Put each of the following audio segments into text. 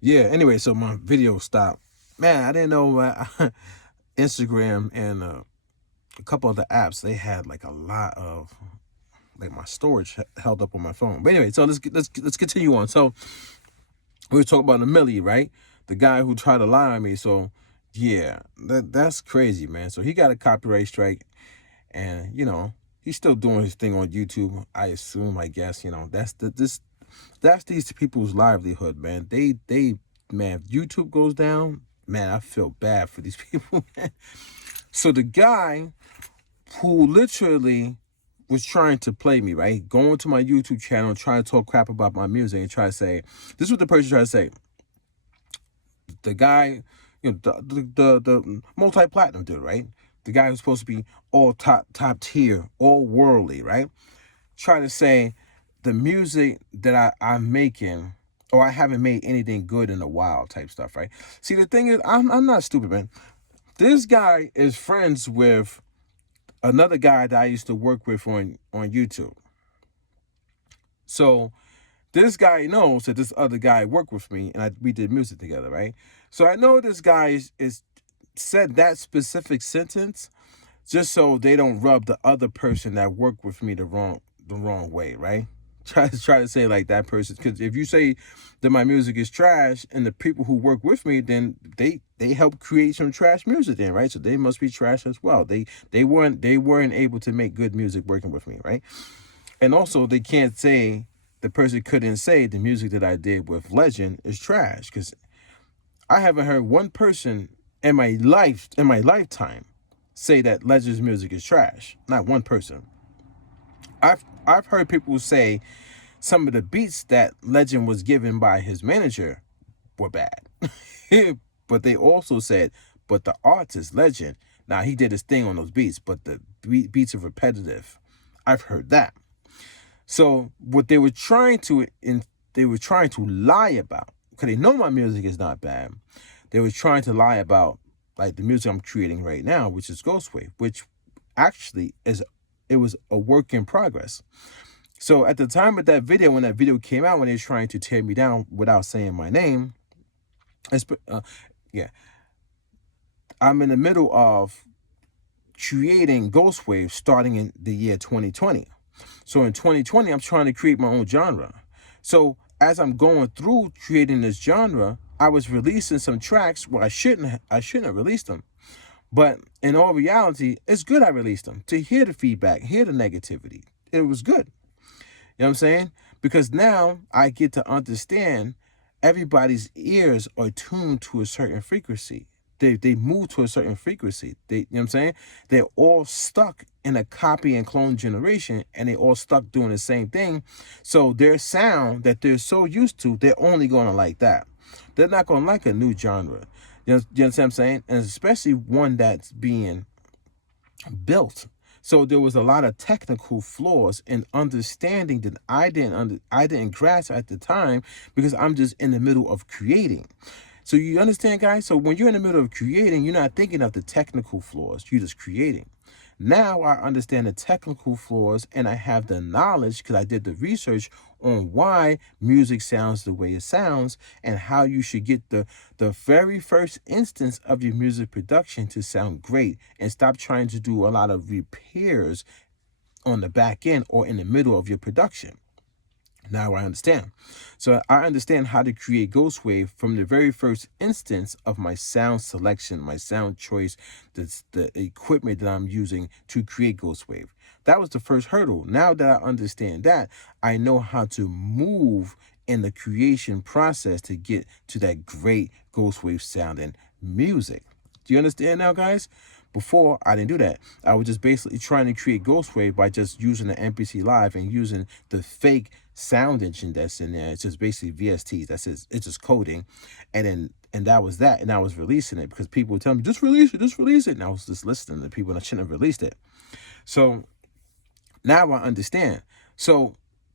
Yeah, anyway, so my video stopped. Man, I didn't know Instagram and a couple of the apps, they had like a lot of like my storage held up on my phone. But anyway, so let's continue on. So we were talking about the Millie, right? The guy who tried to lie on me. So yeah, that's crazy, man. So he got a copyright strike, and he's still doing his thing on YouTube. I assume, I guess, that's these people's livelihood, man. They man, if YouTube goes down, man, I feel bad for these people, man. So the guy who literally was trying to play me, right? Going to my YouTube channel, trying to talk crap about my music and try to say, this is what the person tried to say. The guy, the multi-platinum dude, right? The guy who's supposed to be all top tier, all worldly, right? Try to say the music that I'm making, or I haven't made anything good in a while type stuff, right? See, the thing is, I'm not stupid, man. This guy is friends with another guy that I used to work with on YouTube. So this guy knows that this other guy worked with me, and we did music together, right? So I know this guy is said that specific sentence just so they don't rub the other person that worked with me the wrong way, right? Try to say like that person, because if you say that my music is trash and the people who work with me, then they help create some trash music, then, right? So they must be trash as well. They weren't able to make good music working with me, right? And also they can't say, the person couldn't say the music that I did with Legend is trash, because I haven't heard one person in my lifetime say that Legend's music is trash. Not one person. I've heard people say some of the beats that Legend was given by his manager were bad. But they also said, but the artist, Legend, now he did his thing on those beats, but the beats are repetitive. I've heard that. So what they were trying to lie about, because they know my music is not bad. They were trying to lie about like the music I'm creating right now, which is Ghost Wav, which actually it was a work in progress. So at the time of that video, when that video came out, when they were trying to tear me down without saying my name, yeah, I'm in the middle of creating Ghost Wav starting in the year 2020. So in 2020, I'm trying to create my own genre. So as I'm going through creating this genre, I was releasing some tracks where I shouldn't have released them. But in all reality, it's good I released them to hear the feedback, hear the negativity. It was good. You know what I'm saying? Because now I get to understand everybody's ears are tuned to a certain frequency. They move to a certain frequency. You know what I'm saying? They're all stuck in a copy and clone generation, and they all stuck doing the same thing. So their sound that they're so used to, they're only going to like that. They're not going to like a new genre. You understand what I'm saying? And especially one that's being built. So there was a lot of technical flaws in understanding that I didn't grasp at the time, because I'm just in the middle of creating. So you understand, guys? So when you're in the middle of creating, you're not thinking of the technical flaws. You're just creating. Now I understand the technical flaws, and I have the knowledge, because I did the research on why music sounds the way it sounds, and how you should get the very first instance of your music production to sound great, and stop trying to do a lot of repairs on the back end or in the middle of your production. Now I understand. So I understand how to create Ghost Wav from the very first instance of my sound selection, my sound choice, the equipment that I'm using to create Ghost Wav. That was the first hurdle. Now that I understand that, I know how to move in the creation process to get to that great Ghost Wav sounding music. Do you understand now, guys? Before, I didn't do that. I was just basically trying to create Ghost Wav by just using the MPC Live and using the fake sound engine that's in there. It's just basically VSTs. It's just coding. And that was that. And I was releasing it because people would tell me, just release it. And I was just listening to people, and I shouldn't have released it. So now I understand. So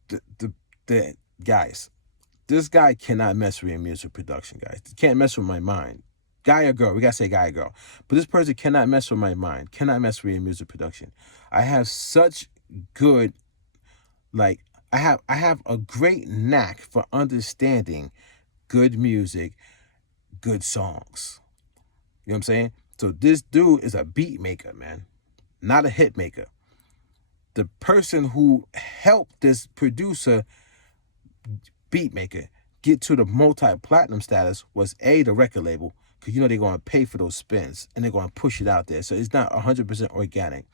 the guys, this guy cannot mess with your music production, guys. He can't mess with my mind. Guy or girl, we gotta say guy or girl. But this person cannot mess with my mind, cannot mess with your music production. I have such good, like, I have a great knack for understanding good music, good songs. You know what I'm saying? So this dude is a beat maker, man, not a hit maker. The person who helped this producer, beat maker, get to the multi-platinum status was the record label, because they're going to pay for those spins and they're going to push it out there. So it's not 100% organic.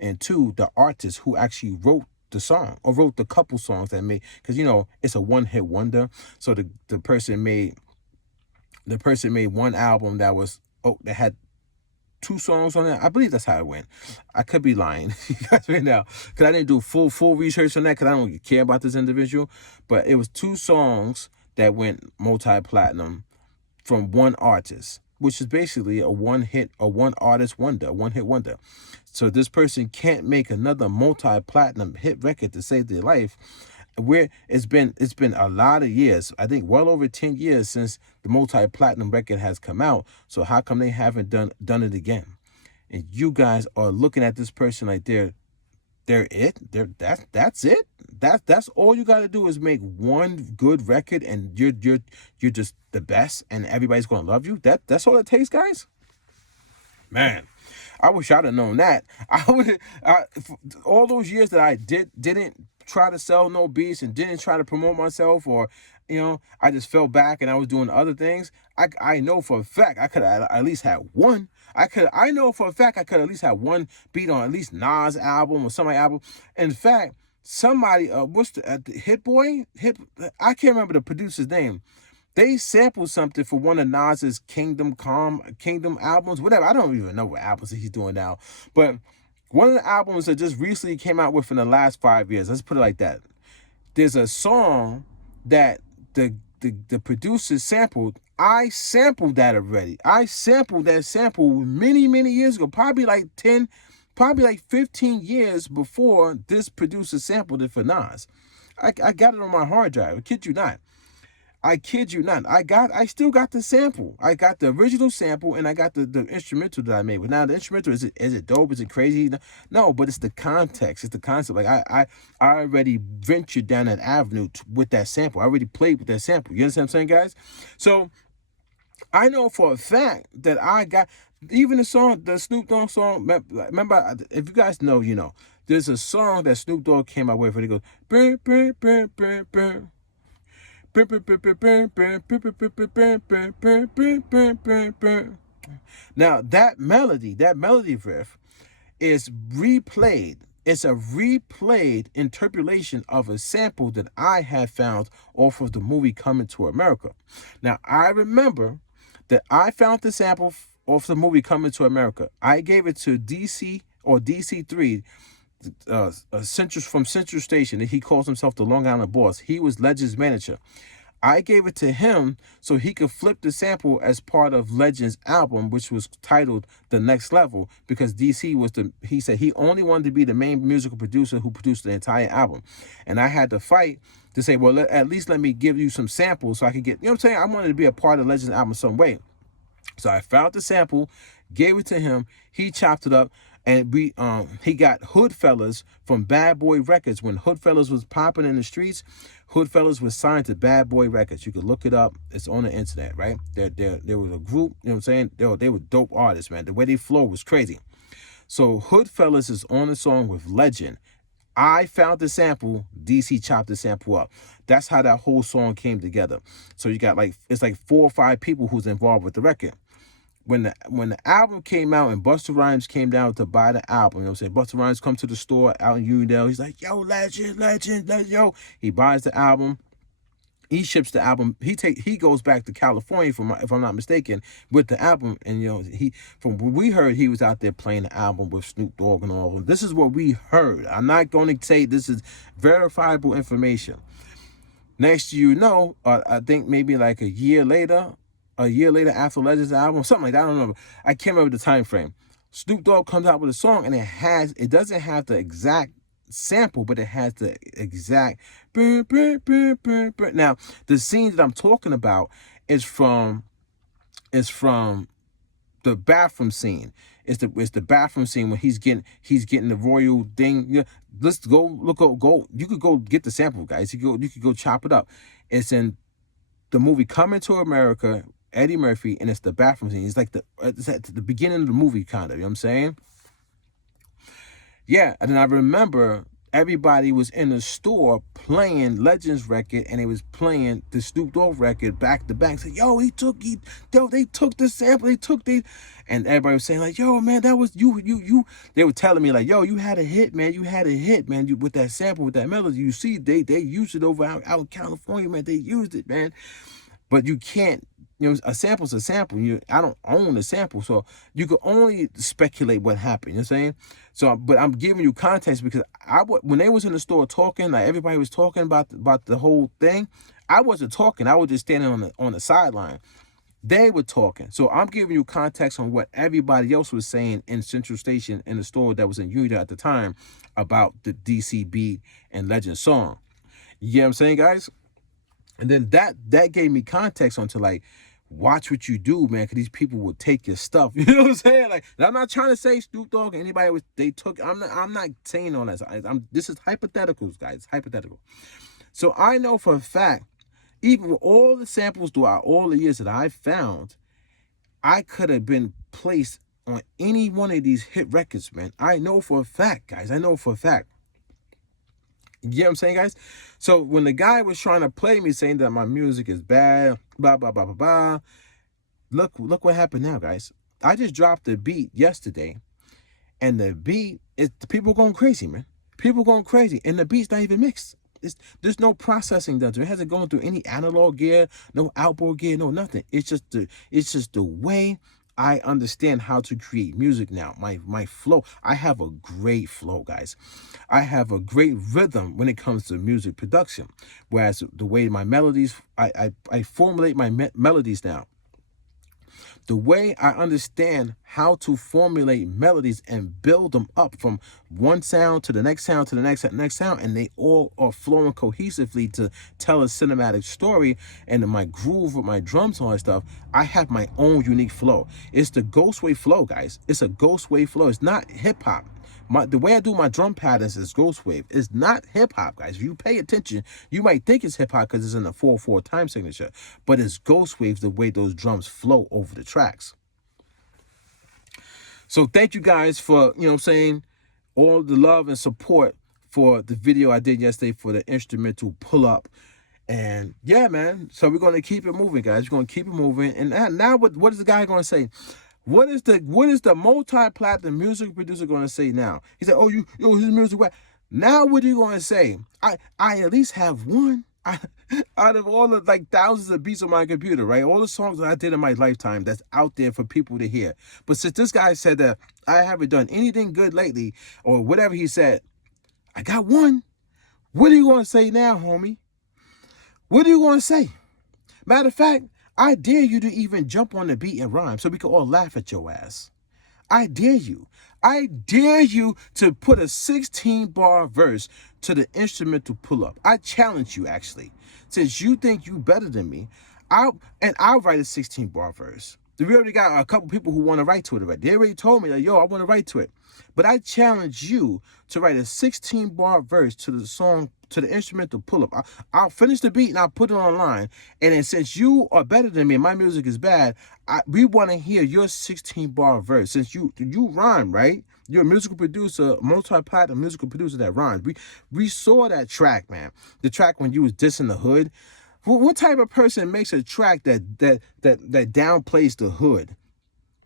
And two, the artist who actually wrote the song or wrote the couple songs that made, because it's a one-hit wonder. So the person made one album that had 2 songs on it. I believe that's how it went. I could be lying, you guys, right now, because I didn't do full research on that, because I don't care about this individual. But it was 2 songs that went multi-platinum from one artist, which is basically a one-hit wonder. So this person can't make another multi-platinum hit record to save their life. Where it's been a lot of years, I think well over 10 years since the multi-platinum record has come out. So how come they haven't done it again? And you guys are looking at this person like that's it. That's all you got to do is make one good record, and you're just the best, and everybody's gonna love you. That's all it takes, guys. Man, I wish I'd have known that. I would all those years that I didn't try to sell no beats and didn't try to promote myself, or I just fell back and I was doing other things. I know for a fact I could have at least had one. I know for a fact I could at least have one beat on at least Nas album or somebody's album. In fact, somebody what's the Hit Boy? I can't remember the producer's name. They sampled something for one of Nas's Kingdom albums, whatever. I don't even know what albums he's doing now. But one of the albums that just recently came out within the last 5 years, let's put it like that. There's a song that the producer sampled. I sampled that already. I sampled that sample many, many years ago, probably like 15 years before this producer sampled it for Nas. I got it on my hard drive. I kid you not. I still got the sample. I got the original sample, and I got the instrumental that I made. But now the instrumental, is it dope? Is it crazy? No, but it's the context. It's the concept. Like I already ventured down that avenue with that sample. I already played with that sample. You understand what I'm saying, guys? So I know for a fact that I got even the Snoop Dogg song. Remember, if you guys know, there's a song that Snoop Dogg came out with where he goes, burn, burn, burn, burn, burn. Now that melody riff is replayed. It's a replayed interpolation of a sample that I had found off of the movie Coming to America. Now I remember that I found the sample off the movie Coming to America. I gave it to DC or DC3. From Central Station, that he calls himself the Long Island Boss. He was Legend's manager. I gave it to him so he could flip the sample as part of Legend's album, which was titled The Next Level, because DC he said he only wanted to be the main musical producer who produced the entire album. And I had to fight to say, well, at least let me give you some samples so I could get, what I'm saying? I wanted to be a part of Legend's album some way. So I found the sample, gave it to him, he chopped it up, and he got Hoodfellas from Bad Boy Records. When Hoodfellas was popping in the streets, Hoodfellas was signed to Bad Boy Records. You can look it up. It's on the internet, right? There was a group, you know what I'm saying? They were dope artists, man. The way they flow was crazy. So Hoodfellas is on the song with Legend. I found the sample, DC chopped the sample up. That's how that whole song came together. So you got it's like 4 or 5 people who's involved with the record. When the album came out and Busta Rhymes came down to buy the album, you know what I'm saying? Busta Rhymes come to the store out in Uniondale. He's like, yo, legend, yo. He buys the album. He ships the album. He goes back to California, if I'm not mistaken, with the album. And from what we heard, he was out there playing the album with Snoop Dogg and all of them. This is what we heard. I'm not going to say this is verifiable information. Next, I think maybe like a year later after Legends album, something like that. I don't remember. I can't remember the time frame. Snoop Dogg comes out with a song, and it doesn't have the exact sample, but it has the exact burn, burn, burn, burn, burn. Now, the scene that I'm talking about is from the bathroom scene. It's the bathroom scene when he's getting the royal thing. Let's go. You could go get the sample, guys. You could go chop it up. It's in the movie Coming to America, Eddie Murphy, and it's the bathroom scene. It's like it's at the beginning of the movie, kind of. You know what I'm saying? Yeah, and then I remember everybody was in the store playing Legends record, and they was playing the Snoop Dogg record back to back. Saying, "Yo, they took the sample, they took these," and everybody was saying like, "Yo, man, that was you." They were telling me like, "Yo, you had a hit, man. You had a hit, man. You with that sample, with that melody. You see, they used it over out in California, man. They used it, man." But you can't, a sample's a sample. I don't own a sample, so you can only speculate what happened. You know what I'm saying? So, but I'm giving you context because when they was in the store talking, like everybody was talking about the whole thing, I wasn't talking. I was just standing on the sideline. They were talking. So I'm giving you context on what everybody else was saying in Central Station in the store that was in Unity at the time about the DCB and Legend song. You know what I'm saying, guys? And then that gave me context onto like, watch what you do, man, because these people will take your stuff. You know what I'm saying? Like, I'm not trying to say Snoop Dogg or anybody they took. I'm not saying all that. This is hypotheticals, guys. It's hypothetical. So I know for a fact, even with all the samples throughout all the years that I found, I could have been placed on any one of these hit records, man. I know for a fact, guys. I know for a fact. You know what I'm saying, guys? So when the guy was trying to play me saying that my music is bad, blah, blah, blah, blah, blah, look what happened now, guys. I just dropped a beat yesterday, and the beat, the people going crazy, man. People going crazy, and the beat's not even mixed. There's no processing done to it. It hasn't gone through any analog gear, no outboard gear, no nothing. It's just the way I understand how to create music now. My flow. I have a great flow, guys. I have a great rhythm when it comes to music production. Whereas the way my melodies, I formulate my melodies now. The way I understand how to formulate melodies and build them up from one sound to the next sound to the next sound, and they all are flowing cohesively to tell a cinematic story, and in my groove with my drums and all that stuff, I have my own unique flow. It's the Ghost Wav flow, guys. It's a Ghost Wav flow. It's not hip-hop. The way I do my drum patterns is Ghost Wav. It's not hip-hop, guys. If you pay attention, you might think it's hip-hop because it's in a 4/4 time signature. But it's Ghost Wav, the way those drums flow over the tracks. So thank you guys for, you know what I'm saying, all the love and support for the video I did yesterday for the instrumental pull-up. And yeah, man. So we're going to keep it moving, guys. We're going to keep it moving. And now what is the guy going to say? What is the multi-platinum music producer going to say now? He said, "Oh, his music whack." Now what are you going to say? I at least have one out of all the like thousands of beats on my computer, right? All the songs that I did in my lifetime that's out there for people to hear. But since this guy said that I haven't done anything good lately, or whatever he said, I got one. What are you going to say now, homie? What are you going to say? Matter of fact, I dare you to even jump on the beat and rhyme so we can all laugh at your ass. I dare you. I dare you to put a 16-bar verse to the instrumental pull-up. I challenge you, actually. Since you think you better than me, I'll write a 16-bar verse. We already got a couple people who want to write to it already. They already told me that, yo, I want to write to it. But I challenge you to write a 16-bar verse to the song, to the instrumental pull-up. I'll finish the beat and I'll put it online. And then since you are better than me and my music is bad, we want to hear your 16-bar verse. Since you rhyme, right? You're a musical producer, multi-platinum musical producer that rhymes. We saw that track, man. The track when you was dissing the hood. What type of person makes a track that downplays the hood?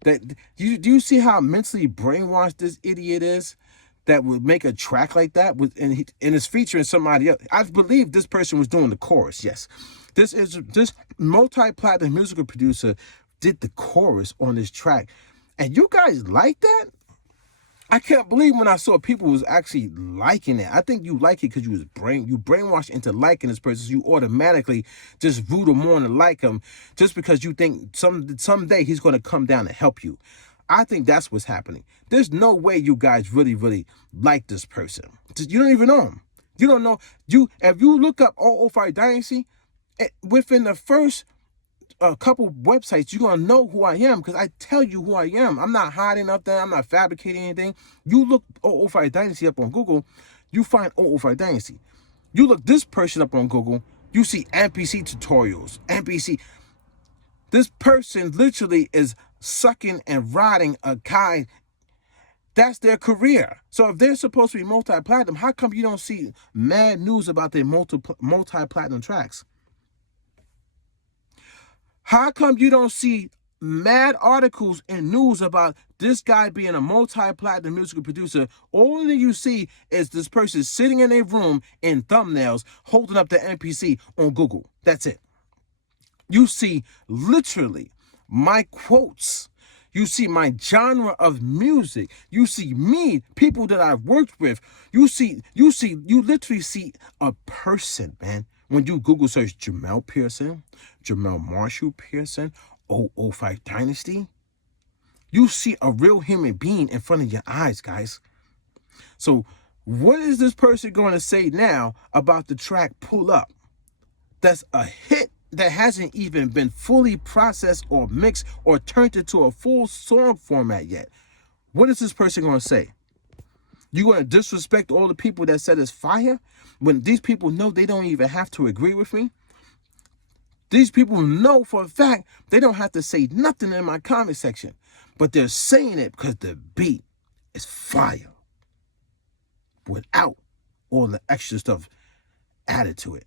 Do you see how mentally brainwashed this idiot is? That would make a track like that and it's featuring somebody else. I believe this person was doing the chorus. Yes, this multi-platinum musical producer did the chorus on this track, and you guys like that? I can't believe when I saw people was actually liking it. I think you like it because you brainwashed into liking this person. So you automatically just root him on and like him just because you think someday he's going to come down and help you. I think that's what's happening. There's no way you guys really, really like this person. You don't even know him. You don't know. If you look up 005 Dynasty, within the first couple websites, you're going to know who I am because I tell you who I am. I'm not hiding nothing. I'm not fabricating anything. You look 005 Dynasty up on Google, you find 005 Dynasty. You look this person up on Google, You see MPC tutorials, MPC. This person literally is sucking and riding Akai. That's their career. So if they're supposed to be multi-platinum, how come you don't see mad news about their multi-platinum tracks? How come you don't see mad articles and news about this guy being a multi-platinum musical producer? All that you see is this person sitting in a room in thumbnails holding up the MPC on Google. That's it. You see literally my quotes. You see my genre of music. You see me, people that I've worked with. You literally see a person, man. When you Google search Jamel Pearson, Jamel Marshall Pearson, 005 Dynasty, you see a real human being in front of your eyes, guys. So what is this person going to say now about the track Pull Up? That's a hit that hasn't even been fully processed or mixed or turned into a full song format yet. What is this person going to say? You going to disrespect all the people that said it's fire when these people know they don't even have to agree with me? These people know for a fact they don't have to say nothing in my comment section, but they're saying it because the beat is fire without all the extra stuff added to it.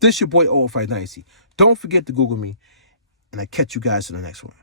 This your boy 005 Dynasty. Don't forget to Google me, and I catch you guys in the next one.